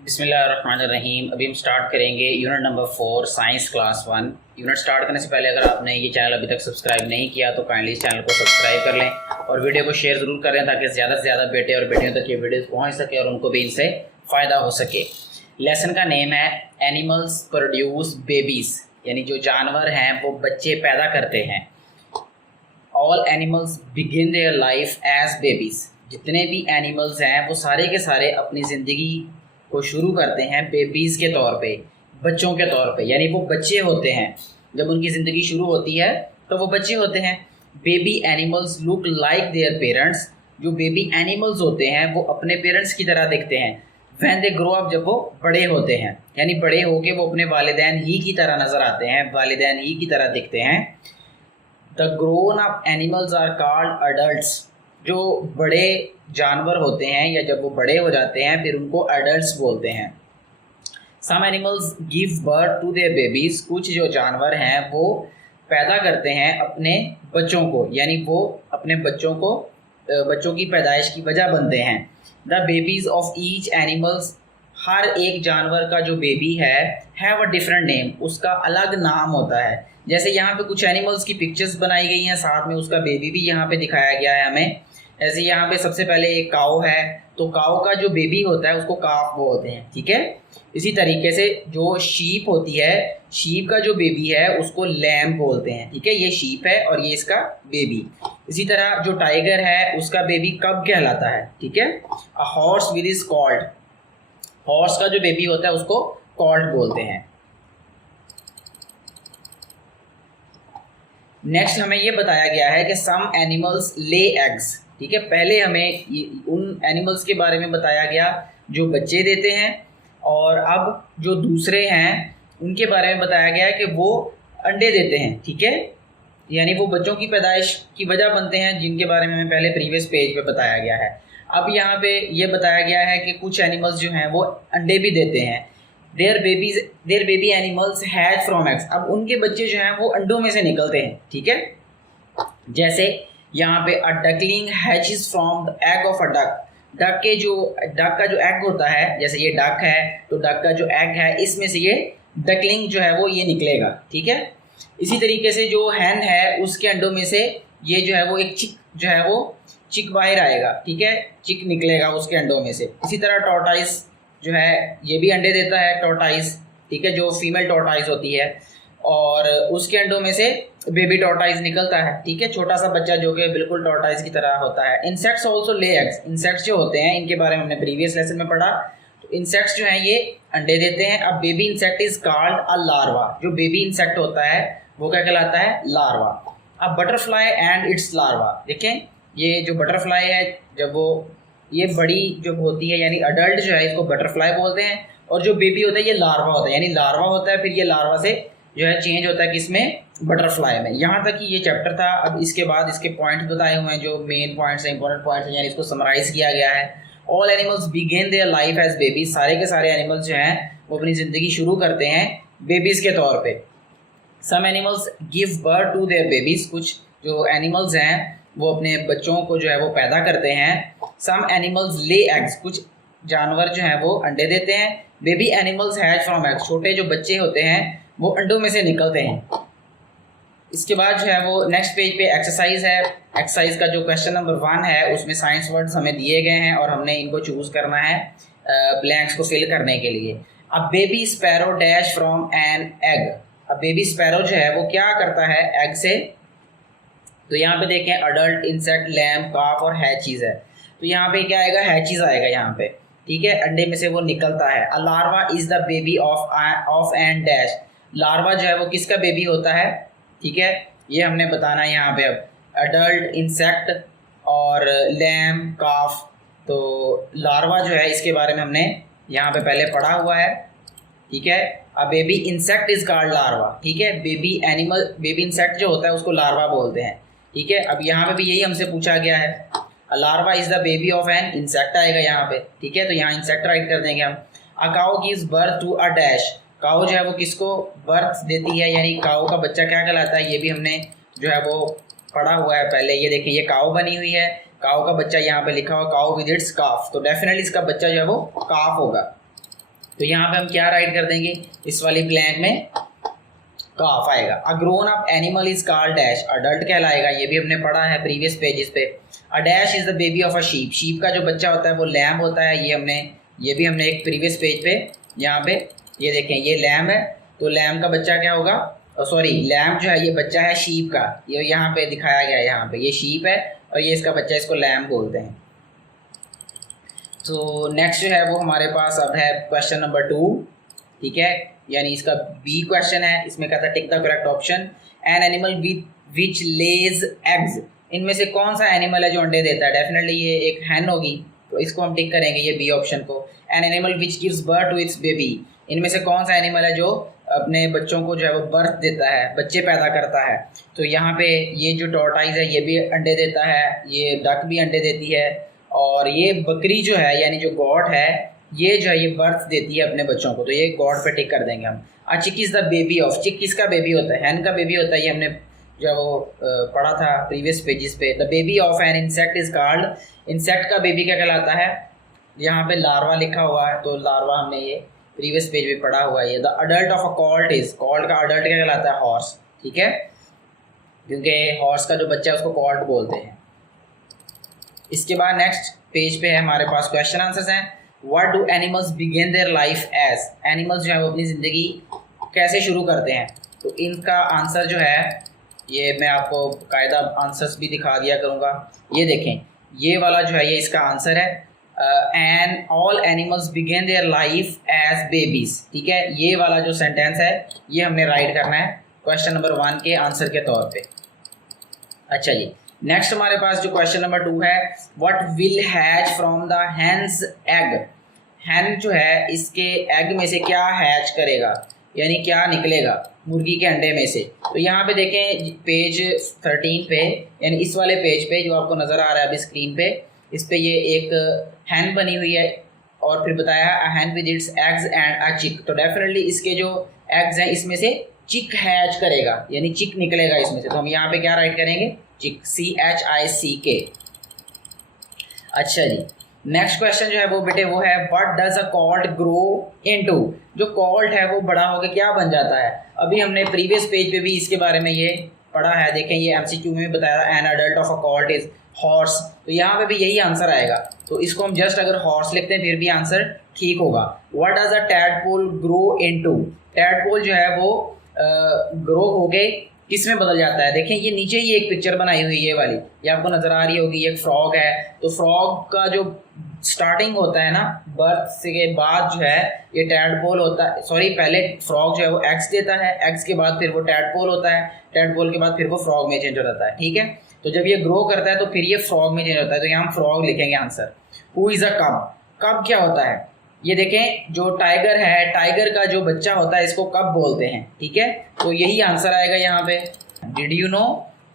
बिस्मिल्लाहिर्रहमानिर्रहीम। अभी हम स्टार्ट करेंगे unit number 4 science class 1। Unit start करने से पहले अगर आपने ये चैनल अभी तक सब्सक्राइब नहीं किया तो काइंडली इस चैनल को सब्सक्राइब कर लें और वीडियो को शेयर ज़रूर करें ताकि ज़्यादा से ज़्यादा बेटे और बेटियों तक ये वीडियो पहुँच सके और उनको भी इनसे फ़ायदा हो सके। लेसन का नेम है एनिमल्स प्रोड्यूस बेबीज़, यानी जो जानवर हैं वो बच्चे पैदा करते हैं। All animals begin their life as babies. जितने भी एनिमल्स हैं वो सारे के सारे अपनी ज़िंदगी को शुरू करते हैं बेबीज़ के तौर पे, बच्चों के तौर पे, यानी वो बच्चे होते हैं। जब उनकी ज़िंदगी शुरू होती है तो वो बच्चे होते हैं। Baby animals look like their parents. जो बेबी एनिमल्स होते हैं वो अपने पेरेंट्स की तरह दिखते हैं। व्हेन दे ग्रो अप, जब वो बड़े होते हैं, यानी बड़े होके वो अपने वालिदैन ही की तरह नज़र आते हैं, वालिदैन ही की तरह दिखते हैं। The grown up animals are called adults. जो बड़े जानवर होते हैं या जब वो बड़े हो जाते हैं फिर उनको अडल्ट्स बोलते हैं। Some animals give birth to their babies. कुछ जो जानवर हैं वो पैदा करते हैं अपने बच्चों को, यानी वो अपने बच्चों को बच्चों की पैदाइश की वजह बनते हैं। The babies of each animals. हर एक जानवर का जो बेबी है हैव अ डिफरेंट नेम, उसका अलग नाम होता है। जैसे यहाँ पे कुछ एनिमल्स की पिक्चर्स बनाई गई हैं, साथ में उसका बेबी भी यहाँ पे दिखाया गया है हमें। जैसे यहाँ पे सबसे पहले एक काऊ है, तो काऊ का जो बेबी होता है उसको काफ बोलते हैं, ठीक है। इसी तरीके से जो शीप होती है, शीप का जो बेबी है उसको लैम बोलते हैं, ठीक है। ये शीप है और ये इसका बेबी। इसी तरह जो टाइगर है उसका बेबी कब कहलाता है, ठीक है। A horse with is called. Horse का जो बेबी होता है उसको कॉल्ड बोलते हैं। नेक्स्ट हमें ये बताया गया है कि सम एनिमल्स ले एग्स, ठीक है। पहले हमें उन एनिमल्स के बारे में बताया गया जो बच्चे देते हैं, और अब जो दूसरे हैं उनके बारे में बताया गया है कि वो अंडे देते हैं, ठीक है। यानी वो बच्चों की पैदाइश की वजह बनते हैं, जिनके बारे में हमें पहले प्रीवियस पेज पे बताया गया है। अब यहाँ पे ये बताया गया है कि कुछ एनिमल्स जो हैं वो अंडे भी देते हैं। Their baby animals hatch from eggs. अब उनके बच्चे जो हैं वो अंडों में से निकलते हैं, ठीक है। जैसे यहाँ पे a duckling hatches from the egg of a duck. Duck का जो एग होता है, जैसे ये डक है तो डक का जो एग है इसमें से ये डकलिंग जो है वो ये निकलेगा, ठीक है। इसी तरीके से जो हैन है उसके अंडों में से ये जो है वो एक चिक जो है वो चिक बाहर आएगा, ठीक है। चिक निकलेगा उसके अंडों में से। इसी तरह टॉर्टाइस जो है ये भी अंडे देता है, टॉर्टाइस, ठीक है, जो फीमेल टॉर्टाइस होती है, और उसके अंडों में से बेबी टॉर्टाइस निकलता है, ठीक है, छोटा सा बच्चा जो कि बिल्कुल टॉर्टाइस की तरह होता है। Insects also lay eggs. Insects जो होते हैं इनके बारे में हमने प्रीवियस लेसन में पढ़ा। तो इंसेक्ट्स जो हैं ये अंडे देते हैं। अब baby insect is called a larva. जो बेबी इंसेक्ट होता है वो क्या कहलाता है, लार्वा। अब बटरफ्लाई एंड इट्स लार्वा। देखें ये जो बटरफ्लाई है, जब वो ये बड़ी जो होती है यानी अडल्ट जो है इसको बटरफ्लाई बोलते हैं, और जो बेबी होता है ये लार्वा होता है, यानी लार्वा होता है, फिर ये लार्वा से जो है चेंज होता है किसमें, बटरफ्लाई में। यहाँ तक कि ये चैप्टर था। अब इसके बाद इसके पॉइंट्स बताए हुए हैं जो मेन पॉइंट्स हैं, इंपॉर्टेंट पॉइंट्स हैं, यानी इसको समराइज़ किया गया है। All animals begin their life as baby. सारे के सारे एनिमल्स जो हैं वो अपनी ज़िंदगी शुरू करते हैं बेबीज़ के तौर पे। Some animals give birth to their babies. कुछ जो एनिमल्स हैं वो अपने बच्चों को जो है वो पैदा करते हैं। Some animals lay eggs. कुछ जानवर जो हैं वो अंडे देते हैं। Baby animals hatch from eggs. छोटे जो बच्चे होते हैं वो अंडों में से निकलते हैं। इसके बाद जो है वो नेक्स्ट पेज पे एक्सरसाइज है। एक्सरसाइज का जो क्वेश्चन नंबर 1 है उसमें साइंस वर्ड्स हमें दिए गए हैं और हमने इनको चूज़ करना है ब्लैंक्स को फिल करने के लिए। अब baby sparrow dash from an egg. अब बेबी स्पैरो जो है वो क्या करता है एग से, तो यहाँ पे देखें अडल्ट इंसेक्ट लैम काफ और हैचीज है, तो यहाँ पे क्या आएगा, हैचीज आएगा यहाँ पे, ठीक है। अंडे में से वो निकलता है। A larva is the baby of an dash. Larva जो है वो किसका बेबी होता है, ठीक है, ये हमने बताना है यहाँ पे। अब अडल्ट इंसेक्ट और लैम काफ, तो लार्वा जो है इसके बारे में हमने यहाँ पे पहले पढ़ा हुआ है, ठीक है। A baby insect is called larva, ठीक है। बेबी इंसेक्ट जो होता है उसको लार्वा बोलते हैं, ठीक है। अब यहाँ पे भी यही हमसे पूछा गया है। A larva is the baby of an insect आएगा यहाँ पे, ठीक है, तो यहाँ इंसेक्ट राइट कर देंगे हम। A cow gives birth to a dash. Cow जो है वो किसको बर्थ देती है, यानी काऊ का बच्चा क्या कहलाता है, ये भी हमने जो है वो पढ़ा हुआ है पहले। ये देखिए ये काऊ बनी हुई है, काऊ का बच्चा यहाँ पे लिखा हुआ काऊ विद इट्स काफ, तो डेफिनेटली इसका बच्चा जो है वो काफ होगा। तो यहाँ पे हम क्या राइट कर देंगे, इस वाली ब्लैंक में काफ आएगा। A grown up animal is called dash, adult कहलाएगा, ये भी हमने पढ़ा है प्रीवियस पेजेस पे। A dash is the baby of a sheep, sheep का जो बच्चा होता है वो लैम्ब होता है, ये भी हमने एक प्रीवियस पेज पे यहाँ पे ये देखें, ये लैम्ब है, तो लैम्ब का बच्चा क्या होगा, सॉरी लैम्ब जो है ये बच्चा है शीप का, ये यहाँ पे दिखाया गया है, यहाँ पे ये शीप है और ये इसका बच्चा, इसको लैम्ब बोलते हैं। तो नेक्स्ट जो है वो हमारे पास अब है क्वेश्चन नंबर 2, ठीक है, यानी इसका बी क्वेश्चन है, इसमें कहता है tick the correct option. N animal which Lay's eggs, इनमें से कौन सा एनिमल है जो अंडे देता है, डेफिनेटली ये एक हैन होगी, तो इसको हम टिक करेंगे ये बी ऑप्शन को। An animal which gives birth to its baby, इनमें से कौन सा एनिमल है जो अपने बच्चों को जो है वो बर्थ देता है, बच्चे पैदा करता है। तो यहाँ पे ये जो टॉर्टाइज है ये भी अंडे देता है, ये डक भी अंडे देती है, और ये बकरी जो है यानी जो गॉट है ये जो है ये बर्थ देती है अपने बच्चों को, तो ये गॉड पे टिक कर देंगे हम। चिक इज़ द बेबी ऑफ, चिक किसका बेबी होता है, हैन का बेबी होता है, ये हमने जो है वो पढ़ा था प्रीवियस पेजेस पे। The baby of an insect is called, insect का बेबी क्या कहलाता है, यहाँ पे लार्वा लिखा हुआ है, तो लार्वा हमने ये प्रीवियस पेज पे पढ़ा हुआ है। The adult of a Colt is, Colt का अडल्ट क्या कहलाता है, हॉर्स, ठीक है, क्योंकि हॉर्स का जो बच्चा है उसको कॉल्ट बोलते हैं। इसके बाद नेक्स्ट पेज पे है हमारे पास क्वेश्चन आंसर्स हैं। What do animals begin their life as, animals जो है वो अपनी ज़िंदगी कैसे शुरू करते हैं, तो इनका आंसर जो है ये मैं आपको कायदा आंसर्स भी दिखा दिया करूँगा। ये देखें, ये वाला जो है ये इसका आंसर है, and all animals begin their life as babies, ठीक है, ये वाला जो सेंटेंस है ये हमने राइट करना है क्वेश्चन नंबर 1 के आंसर के तौर पे। अच्छा जी, नेक्स्ट हमारे पास जो क्वेश्चन नंबर 2 है, what will hatch from the hen's egg, hen जो है इसके एग में से क्या हैच करेगा, यानी क्या निकलेगा मुर्गी के अंडे में से। तो यहाँ पे देखें पेज 13 पे, यानी इस वाले पेज पे जो आपको नज़र आ रहा है अभी स्क्रीन पे, इस पे ये एक हैन बनी हुई है और फिर बताया a hen with its eggs and a chick, तो डेफिनेटली इसके जो एग्स हैं इसमें से चिक हैच करेगा, यानी चिक निकलेगा इसमें से, तो हम यहाँ पे क्या राइट करेंगे, चिक, CHICK। अच्छा जी, नेक्स्ट क्वेश्चन जो है वो बेटे वो है what does a Colt grow into, जो कॉल्ट है वो बड़ा होकर क्या बन जाता है। अभी हमने प्रीवियस पेज पे भी इसके बारे में ये पढ़ा है, देखें ये MCQ में बताया an adult of a Colt is horse, तो यहाँ पे भी यही आंसर आएगा, तो इसको हम जस्ट अगर हॉर्स लिखते हैं फिर भी आंसर ठीक होगा। What does a tadpole grow into, tadpole जो है वो ग्रो हो गए किस में बदल जाता है, देखें ये नीचे ही एक पिक्चर बनाई हुई है ये वाली, ये आपको नज़र आ रही होगी, एक फ्रॉग है, तो फ्रॉग का जो स्टार्टिंग होता है ना बर्थ से के बाद जो है ये टैडपोल होता है, सॉरी पहले फ्रॉग जो है वो एग्स देता है, एग्स के बाद फिर वो टैडपोल होता है, टैडपोल के बाद फिर वो फ्रॉग में चेंज हो जाता है, ठीक है, तो जब ये ग्रो करता है तो फिर ये फ्रॉग में चेंज होता है, तो यहाँ हम फ्रॉग लिखेंगे आंसर। हु इज़ अ कब, कब क्या होता है, ये देखें जो टाइगर है, टाइगर का जो बच्चा होता है इसको कब बोलते हैं, ठीक है, तो यही आंसर आएगा यहाँ पे। डिड यू नो,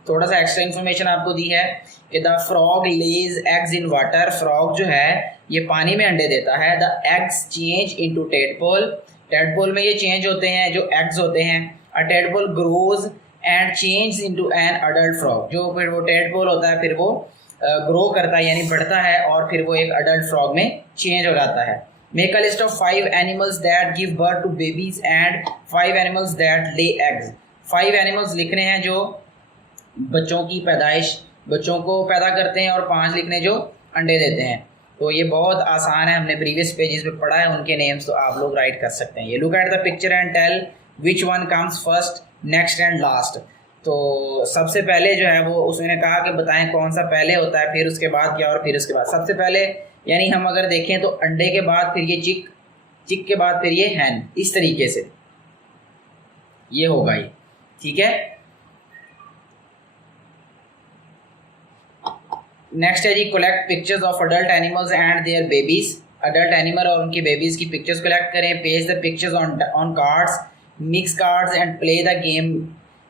थोड़ा सा एक्स्ट्रा इन्फॉर्मेशन आपको दी है कि the frog lays eggs in water, frog जो है ये पानी में अंडे देता है। The eggs change into tadpole, tadpole में ये चेंज होते हैं जो एग्स होते हैं। A tadpole grows and change into an adult frog, जो फिर वो टेडपोल होता है फिर वो ग्रो करता है यानी बढ़ता है और फिर वो एक अडल्ट फ्रॉग में चेंज हो जाता है। Make a list of 5 animals that give birth to babies and 5 animals that lay eggs, 5 animals लिखने हैं जो बच्चों की पैदाइश, बच्चों को पैदा करते हैं, और 5 लिखने जो अंडे देते हैं। तो ये बहुत आसान है, हमने प्रीवियस पेजेस पे पढ़ा है उनके नेम्स, तो आप लोग राइट कर सकते हैं। ये look at the picture and tell which one comes first next and last, तो सबसे पहले जो है वो उसने कहा कि बताएं कौन सा पहले होता है, फिर उसके बाद क्या, और फिर उसके बाद सबसे पहले, यानी हम अगर देखें तो अंडे के बाद फिर ये चिक, चिक के बाद फिर ये हैन, इस तरीके से ये होगा ये, ठीक है। नेक्स्ट है जी collect pictures of adult animals and their babies, adult animal और उनकी बेबीज की पिक्चर्स कलेक्ट करें। Page the pictures on cards, mix cards and play the game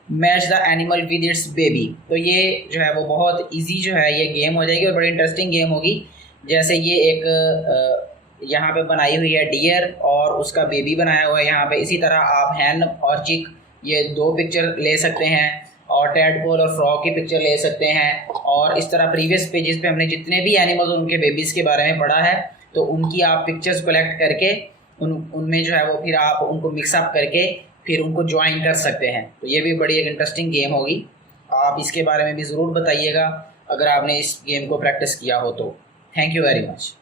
match the animal with its baby. तो ये जो है वो बहुत इजी जो है ये गेम हो जाएगी और बड़ी इंटरेस्टिंग गेम होगी। जैसे ये एक यहाँ पे बनाई हुई है डियर और उसका बेबी बनाया हुआ है यहाँ पे, इसी तरह आप हैन और चिक ये 2 पिक्चर ले सकते हैं, और टैडपोल और फ्रॉग की पिक्चर ले सकते हैं, और इस तरह प्रीवियस पेजेस पे हमने जितने भी एनिमल्स और उनके बेबीज़ के बारे में पढ़ा है तो उनकी आप पिक्चर्स कलेक्ट करके उनमें जो है वो फिर आप उनको मिक्सअप करके फिर उनको ज्वाइन कर सकते हैं। तो ये भी बड़ी एक इंटरेस्टिंग गेम होगी। आप इसके बारे में भी ज़रूर बताइएगा अगर आपने इस गेम को प्रैक्टिस किया हो तो। Thank you very much.